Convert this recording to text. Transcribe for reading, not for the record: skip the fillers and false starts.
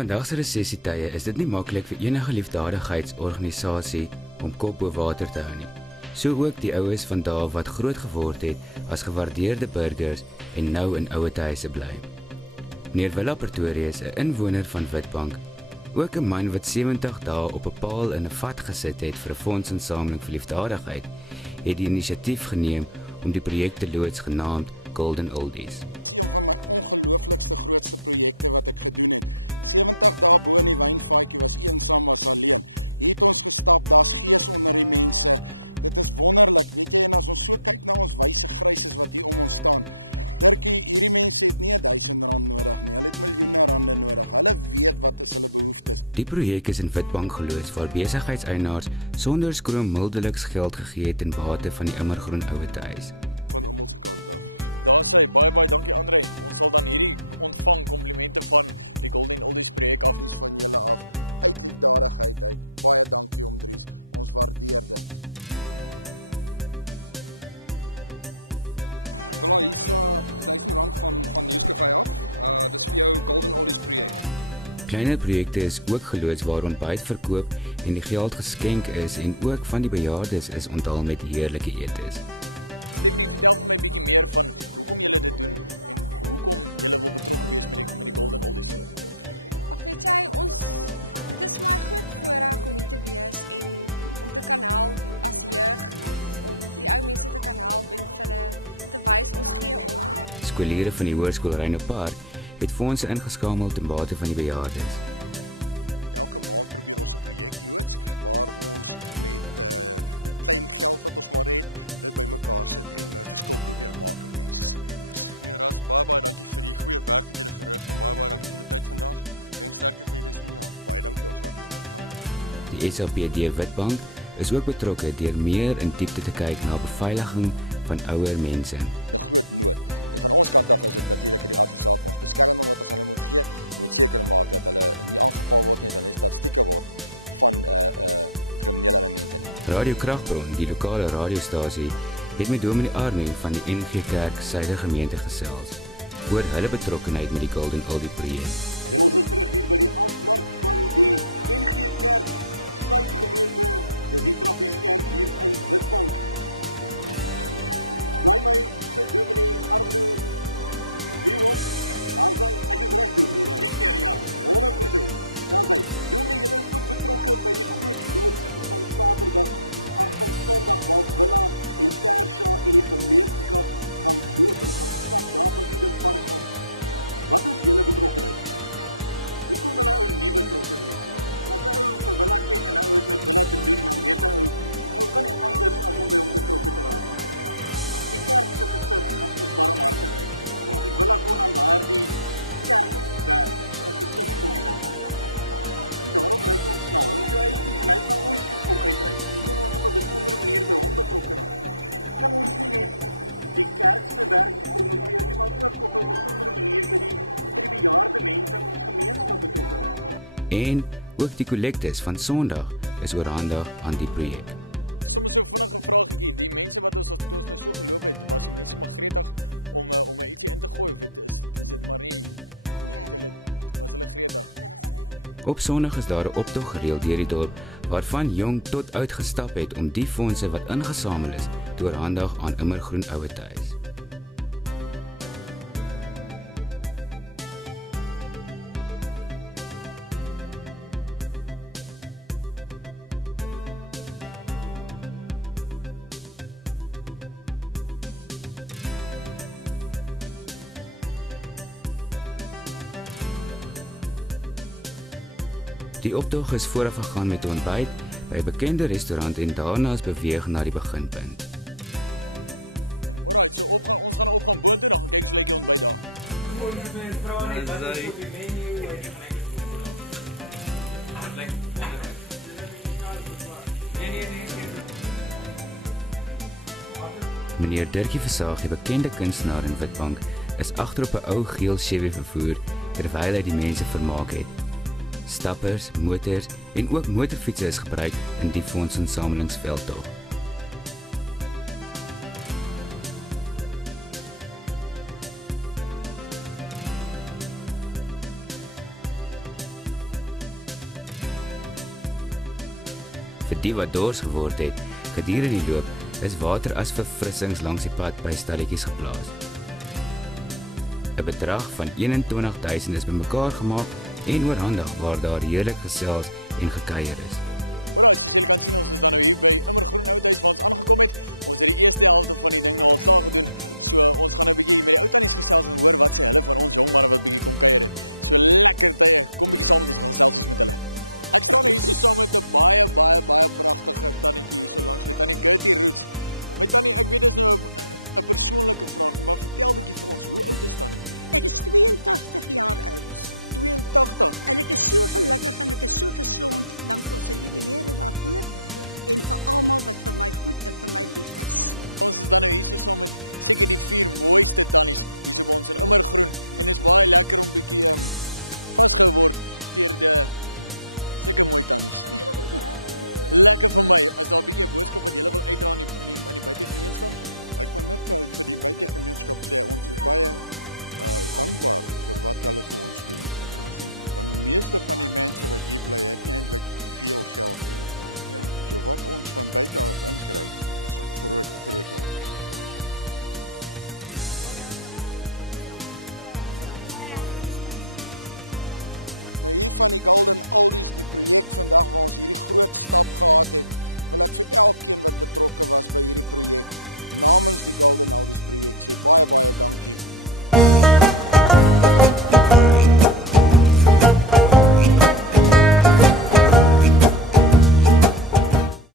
vandag se resessietye is dit nie maklik vir enige liefdadigheidsorganisasie om kop bo water te hou nie. So ook die oues van daar wat groot geword het as gewaardeerde burgers en nou in ouete huise bly. Meneer Willa Pretorius, 'n inwoner van Witbank, ook 'n man wat 70 dae op 'n paal in 'n vat gesit het vir 'n fondsinsameling vir liefdadigheid, het die inisiatief geneem om die projek te loods genaamd Golden Oldies. Die projek is in Witbank geloods waar besigheidseienaars sonder skroom mildelik geld gegee het in bate van die immergroen ouete huis. Kleiner projekte is ook geloods waar ontbyt verkoop en die geld geskenk is en ook van die bejaardes is onthaal met heerlike etes. Skooliere van die Hoërskool Rhinopark het fondse ingeskamel ten bate van die bejaardes. Die SAPD Witbank is ook betrokke deur meer in diepte te kyk na beveiliging van ouer mense. Radio Kragbron, die lokale radiostasie, het met Dominee Arnie van die NG Kerk Suidergemeente gesels oor hulle betrokkenheid met die Golden Oldie projek. En ook die kollektes van Sondag is oorhandig aan die projek. Op Sondag is daar 'n optog gereël deur die dorp waarvan jong tot oud gestap het om die fondse wat ingesamel is te oorhandig aan immergroen ouete huis. Die optog is vooraf gegaan met 'n ontbyt by 'n bekende restaurant en daarna is beweeg na die beginpunt. Meneer Dirkie Versaag, die bekende kunstenaar in Witbank, is agter op 'n ou geel Chevy vervoer terwyl hy die mense vermaak het. Stappers, motors en ook motorfietsse is gebruik in die fondsinsamelingsveldtog. Vir die wat dors geword het, gedurende die loop, is water as verfrissings langs die pad by stalletjies geplaas. 'n Bedrag van 21.000 is bymekaar gemaak en oorhandig waar daar heerlik gesels en gekuier is.